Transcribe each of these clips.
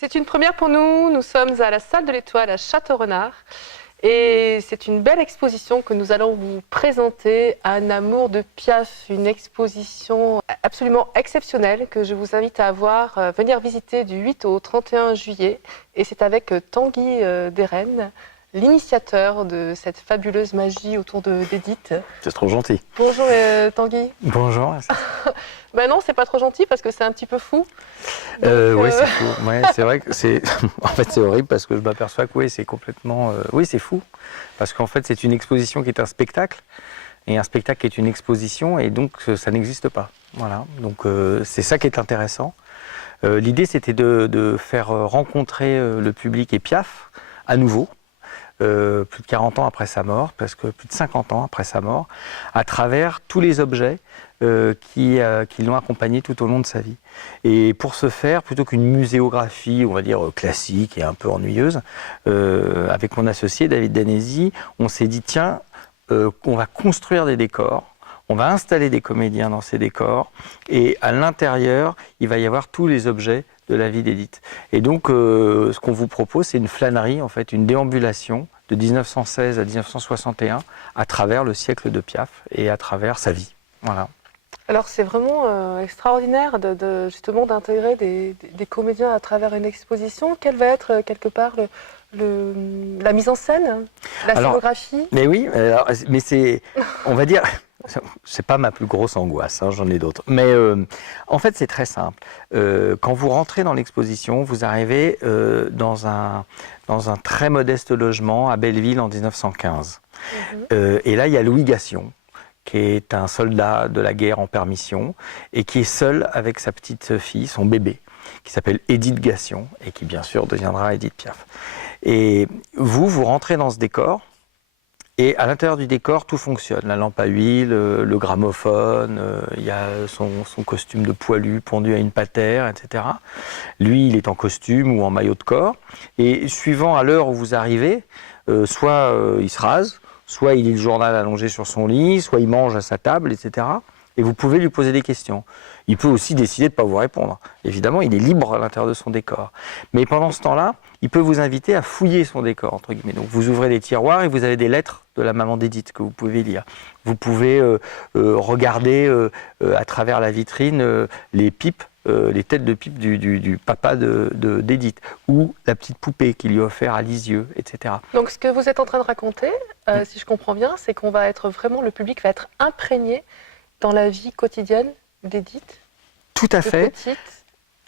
C'est une première pour nous. Nous sommes à la Salle de l'Étoile à Château-Renard. Et c'est une belle exposition que nous allons vous présenter, Un amour de Piaf, une exposition absolument exceptionnelle que je vous invite à venir visiter du 8 au 31 juillet. Et c'est avec Tanguy Deren, l'initiateur de cette fabuleuse magie autour d'Édith. C'est trop gentil. Bonjour Tanguy. Bonjour. Ben non, c'est pas trop gentil parce que c'est un petit peu fou. Oui, c'est fou. Ouais, c'est vrai que c'est. En fait, c'est horrible parce que je m'aperçois que oui, c'est complètement. Oui, c'est fou. Parce qu'en fait, c'est une exposition qui est un spectacle. Et un spectacle est une exposition. Et donc, ça n'existe pas. Voilà. Donc, c'est ça qui est intéressant. L'idée, c'était de faire rencontrer le public et Piaf à nouveau. Plus de 40 ans après sa mort, parce que plus de 50 ans après sa mort, à travers tous les objets qui l'ont accompagné tout au long de sa vie. Et pour ce faire, plutôt qu'une muséographie, on va dire, classique et un peu ennuyeuse, avec mon associé David Danesi, on s'est dit, tiens, on va construire des décors, on va installer des comédiens dans ces décors, et à l'intérieur, il va y avoir tous les objets de la vie d'Édith. Et donc, ce qu'on vous propose, c'est une flânerie, en fait, une déambulation de 1916 à 1961 à travers le siècle de Piaf et à travers sa vie. Voilà. Alors, c'est vraiment extraordinaire justement d'intégrer des comédiens à travers une exposition. Quelle va être, quelque part, la mise en scène, la scénographie? Mais oui, mais c'est, on va dire... C'est pas ma plus grosse angoisse, hein, j'en ai d'autres. Mais en fait, c'est très simple. Quand vous rentrez dans l'exposition, vous arrivez dans un très modeste logement à Belleville en 1915. Et là, il y a Louis Gassion, qui est un soldat de la guerre en permission et qui est seul avec sa petite fille, son bébé, qui s'appelle Édith Gassion et qui, bien sûr, deviendra Édith Piaf. Et vous rentrez dans ce décor. Et à l'intérieur du décor, tout fonctionne. La lampe à huile, le gramophone, il y a son costume de poilu pendu à une patère, etc. Lui, il est en costume ou en maillot de corps. Et suivant à l'heure où vous arrivez, soit il se rase, soit il lit le journal allongé sur son lit, soit il mange à sa table, etc. Et vous pouvez lui poser des questions. Il peut aussi décider de ne pas vous répondre. Évidemment, il est libre à l'intérieur de son décor. Mais pendant ce temps-là, il peut vous inviter à fouiller son décor, entre guillemets. Donc vous ouvrez des tiroirs et vous avez des lettres de la maman d'Édith que vous pouvez lire. Vous pouvez regarder à travers la vitrine les pipes, les têtes de pipe du papa d'Édith, ou la petite poupée qu'il lui a offert à Lisieux, etc. Donc ce que vous êtes en train de raconter, si je comprends bien, c'est qu'on va être vraiment, le public va être imprégné dans la vie quotidienne d'Édith. Tout à fait. Petite,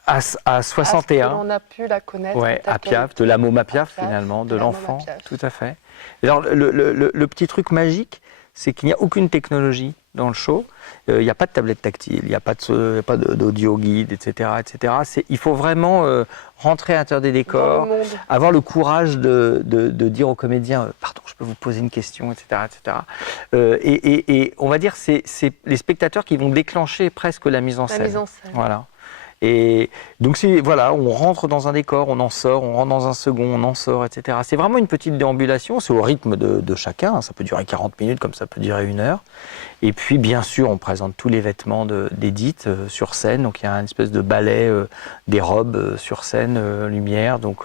à 61. on a pu la connaître. Ouais, à Piaf, de la môme à Piaf finalement, de l'enfant. Tout à fait. Alors le petit truc magique, c'est qu'il n'y a aucune technologie dans le show. Il n'y a pas de tablette tactile, il n'y a pas d'audio guide, etc. etc. Il faut vraiment rentrer à l'intérieur des décors, avoir le courage de dire aux comédiens « Pardon, je peux vous poser une question », etc. etc. Et on va dire c'est les spectateurs qui vont déclencher presque la mise en scène. La mise en scène. Voilà. Et donc voilà, on rentre dans un décor, on en sort, on rentre dans un second, on en sort, etc. C'est vraiment une petite déambulation, c'est au rythme de chacun, ça peut durer 40 minutes comme ça peut durer 1 heure. Et puis bien sûr, on présente tous les vêtements d'Édith sur scène, donc il y a une espèce de ballet des robes sur scène, lumière, donc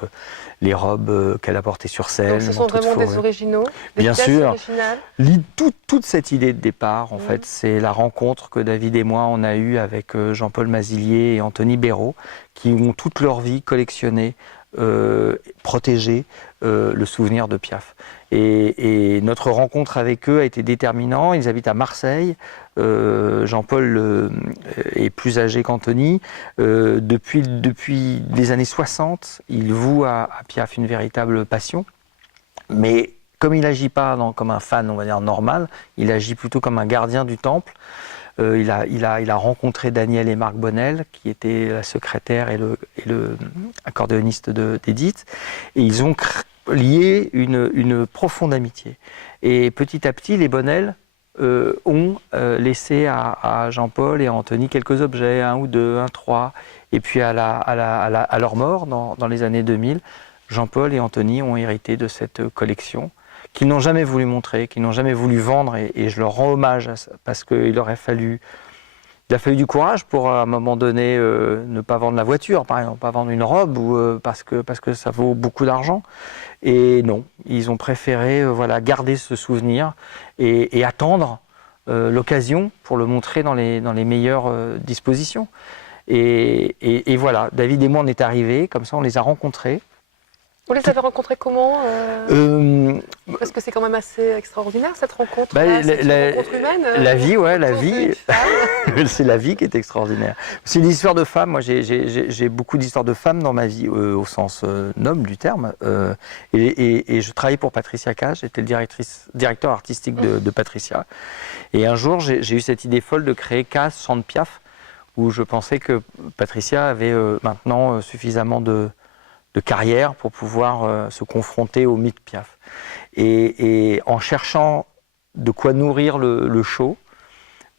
les robes qu'elle a portées sur scène. Donc ce sont vraiment des originaux, des bien pièces sûr. originales. Toute cette idée de départ, en fait, c'est la rencontre que David et moi on a eue avec Jean-Paul Mazillier et Anthony Béraud, qui ont toute leur vie collectionné, protégé le souvenir de Piaf. Et notre rencontre avec eux a été déterminante. Ils habitent à Marseille. Jean-Paul est plus âgé qu'Anthony. Depuis les années 60, il voue à Piaf une véritable passion. Mais comme il n'agit pas comme un fan, on va dire, normal, il agit plutôt comme un gardien du temple. Il a rencontré Daniel et Marc Bonnel, qui étaient la secrétaire et le accordéoniste d'Édith. Et ils ont lié une profonde amitié. Et petit à petit, les Bonnel ont laissé à Jean-Paul et à Anthony quelques objets, 1 ou 2, 1, 3. Et puis à leur mort, dans les années 2000, Jean-Paul et Anthony ont hérité de cette collection qu'ils n'ont jamais voulu montrer, qu'ils n'ont jamais voulu vendre, et je leur rends hommage à ça, parce qu'il aurait fallu Il a fallu du courage pour, à un moment donné, ne pas vendre la voiture, par exemple, pas vendre une robe, ou, parce que ça vaut beaucoup d'argent. Et non, ils ont préféré voilà, garder ce souvenir et attendre l'occasion pour le montrer dans les meilleures dispositions. Et voilà, David et moi, on est arrivés, comme ça, on les a rencontrés. Vous les avez rencontrés comment Parce que c'est quand même assez extraordinaire cette rencontre. C'est une rencontre humaine. La vie, ouais, la vie. C'est la vie qui est extraordinaire. C'est une histoire de femmes. Moi, j'ai beaucoup d'histoires de femmes dans ma vie, au sens noble du terme. Et je travaillais pour Patricia Cage. J'étais le directeur artistique de Patricia. Et un jour, j'ai eu cette idée folle de créer Cage Chante Piaf, où je pensais que Patricia avait maintenant suffisamment de carrière pour pouvoir se confronter au mythe Piaf. Et en cherchant de quoi nourrir le show,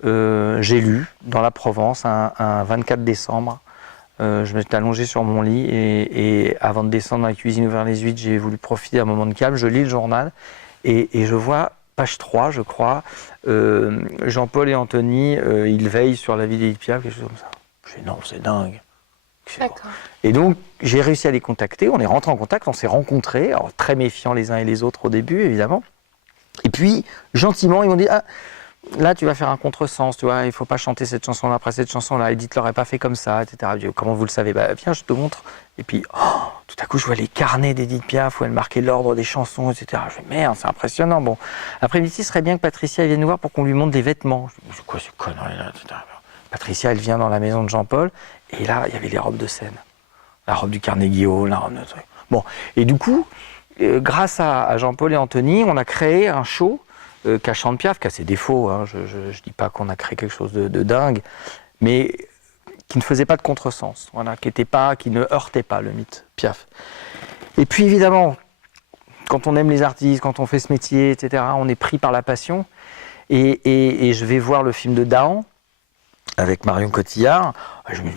j'ai lu dans la Provence un 24 décembre. Je m'étais allongé sur mon lit et avant de descendre dans la cuisine ouvrir les huîtres, j'ai voulu profiter d'un moment de calme. Je lis le journal et je vois, page 3, je crois, Jean-Paul et Anthony, ils veillent sur la vie d'Édith Piaf, quelque chose comme ça. Je dis non, c'est dingue. Et donc, j'ai réussi à les contacter, on est rentrés en contact, on s'est rencontrés, alors très méfiants les uns et les autres au début, évidemment. Et puis, gentiment, ils m'ont dit, ah, là, tu vas faire un contresens, tu vois, il ne faut pas chanter cette chanson-là après cette chanson-là, Edith l'aurait pas fait comme ça, etc. Je dis, comment vous le savez? Bah, viens, je te montre. Et puis, tout à coup, je vois les carnets d'Edith Piaf où elle marquait l'ordre des chansons, etc. Je dis, merde, c'est impressionnant. Bon, après, il me dit, ce serait bien que Patricia vienne nous voir pour qu'on lui montre des vêtements. Je dis, c'est quoi ces conneries-là, etc. Patricia, elle vient dans la maison de Jean-Paul, et là, il y avait les robes de scène. La robe du Carnegie Hall, la robe de truc. Bon, et du coup, grâce à Jean-Paul et Anthony, on a créé un show Cage Chante Piaf, qui a ses défauts. Hein. Je ne dis pas qu'on a créé quelque chose de dingue, mais qui ne faisait pas de contresens, voilà, qui ne heurtait pas le mythe Piaf. Et puis évidemment, quand on aime les artistes, quand on fait ce métier, etc., on est pris par la passion. Et je vais voir le film de Dahan, avec Marion Cotillard, je me dis,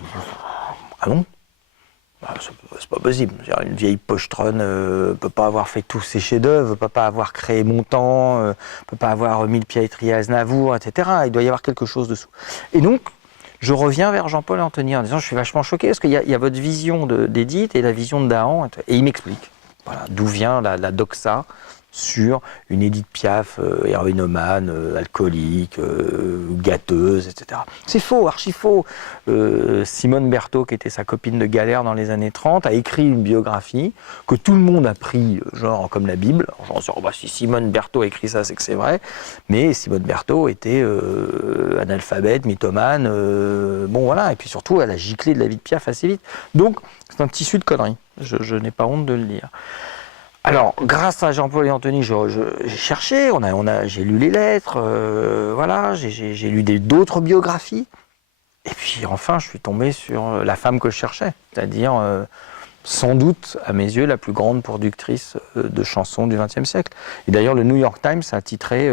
ah bon, c'est pas possible. Une vieille pochetronne ne peut pas avoir fait tous ses chefs-d'œuvre, ne peut pas avoir créé Montand, ne peut pas avoir mis le pied à étrier à Aznavour, etc. Il doit y avoir quelque chose dessous. Et donc, je reviens vers Jean-Paul et Anthony en disant, je suis vachement choqué, parce qu'il y a votre vision d'Édith et la vision de Dahan, et il m'explique voilà, d'où vient la doxa sur une Édith Piaf héroïnomane, alcoolique, gâteuse, etc. C'est faux, archi faux. Simone Berthaud, qui était sa copine de galère dans les années 30, a écrit une biographie que tout le monde a pris, genre comme la Bible. Genre, bah, si Simone Berthaud a écrit ça, c'est que c'est vrai. Mais Simone Berthaud était analphabète, mythomane, bon voilà. Et puis surtout, elle a giclé de la vie de Piaf assez vite. Donc, c'est un tissu de conneries. Je n'ai pas honte de le dire. Alors, grâce à Jean-Paul et Anthony, j'ai cherché, j'ai lu les lettres, voilà, j'ai lu d'autres biographies. Et puis enfin, je suis tombé sur la femme que je cherchais, c'est-à-dire sans doute, à mes yeux, la plus grande productrice de chansons du XXe siècle. Et d'ailleurs, le New York Times a titré,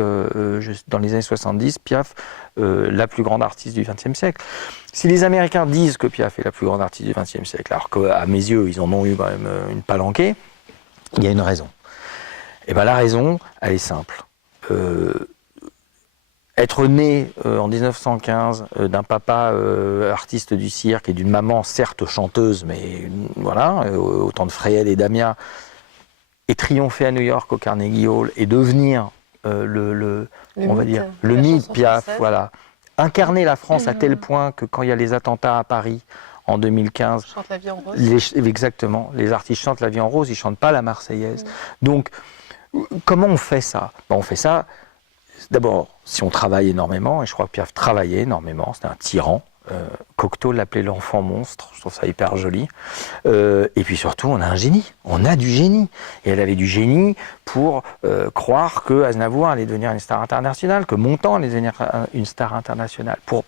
dans les années 70, Piaf, la plus grande artiste du XXe siècle. Si les Américains disent que Piaf est la plus grande artiste du XXe siècle, alors qu'à mes yeux, ils en ont eu quand même une palanquée, il y a une raison. Et bien la raison, elle est simple. Être né en 1915 d'un papa artiste du cirque et d'une maman certes chanteuse, mais voilà, autant de Fréhel et Damien, et triompher à New York au Carnegie Hall et devenir le mythe Piaf, voilà. Incarner la France à tel point que quand il y a les attentats à Paris, en 2015, chante la vie en rose. Exactement, les artistes chantent la vie en rose, ils ne chantent pas la Marseillaise. Donc, comment on fait ça? On fait ça, d'abord, si on travaille énormément, et je crois que Piaf travaillait énormément, c'était un tyran. Cocteau l'appelait l'enfant monstre, je trouve ça hyper joli. Et puis surtout, on a un génie, on a du génie. Et elle avait du génie pour croire que Aznavour allait devenir une star internationale, que Montand allait devenir une star internationale, pour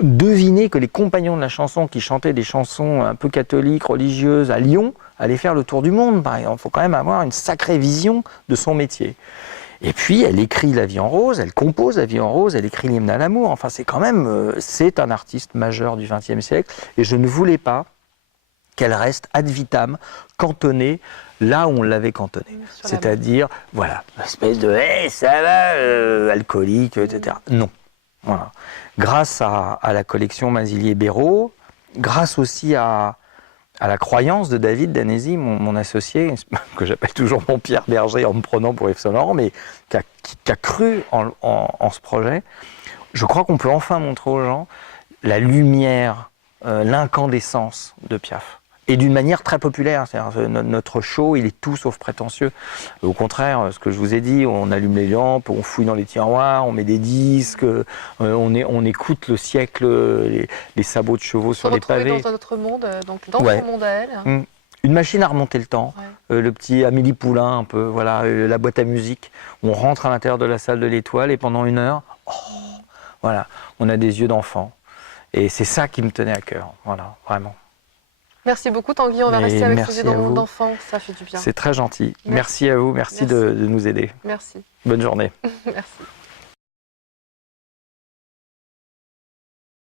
deviner que les compagnons de la chanson qui chantaient des chansons un peu catholiques, religieuses à Lyon, allaient faire le tour du monde, par exemple. Il faut quand même avoir une sacrée vision de son métier. Et puis, elle écrit La vie en rose, elle compose La vie en rose, elle écrit l'hymne à l'amour. Enfin, c'est quand même, c'est un artiste majeur du XXe siècle. Et je ne voulais pas qu'elle reste ad vitam cantonnée là où on l'avait cantonnée. C'est-à-dire, voilà, une espèce de « hey, ça va, alcoolique, etc. » Non. Voilà. grâce à la collection Mazilier-Béraud, grâce aussi à la croyance de David Danesi, mon associé, que j'appelle toujours mon Pierre Berger en me prenant pour Yves Saint Laurent, mais qui a cru en ce projet. Je crois qu'on peut enfin montrer aux gens la lumière, l'incandescence de Piaf. Et d'une manière très populaire. Notre show, il est tout sauf prétentieux. Au contraire, ce que je vous ai dit, on allume les lampes, on fouille dans les tiroirs, on met des disques, on écoute le siècle, les sabots de chevaux sur les pavés. Dans un autre monde, donc dans son monde à elle. Une machine à remonter le temps, le petit Amélie Poulain un peu, voilà, la boîte à musique. On rentre à l'intérieur de la salle de l'Étoile et pendant 1 heure, voilà, on a des yeux d'enfant. Et c'est ça qui me tenait à cœur, voilà, vraiment. Merci beaucoup Tanguy, on va rester avec ce yeux dans le monde d'enfant, ça fait du bien. C'est très gentil. Merci à vous, merci. De nous aider. Merci. Bonne journée. Merci.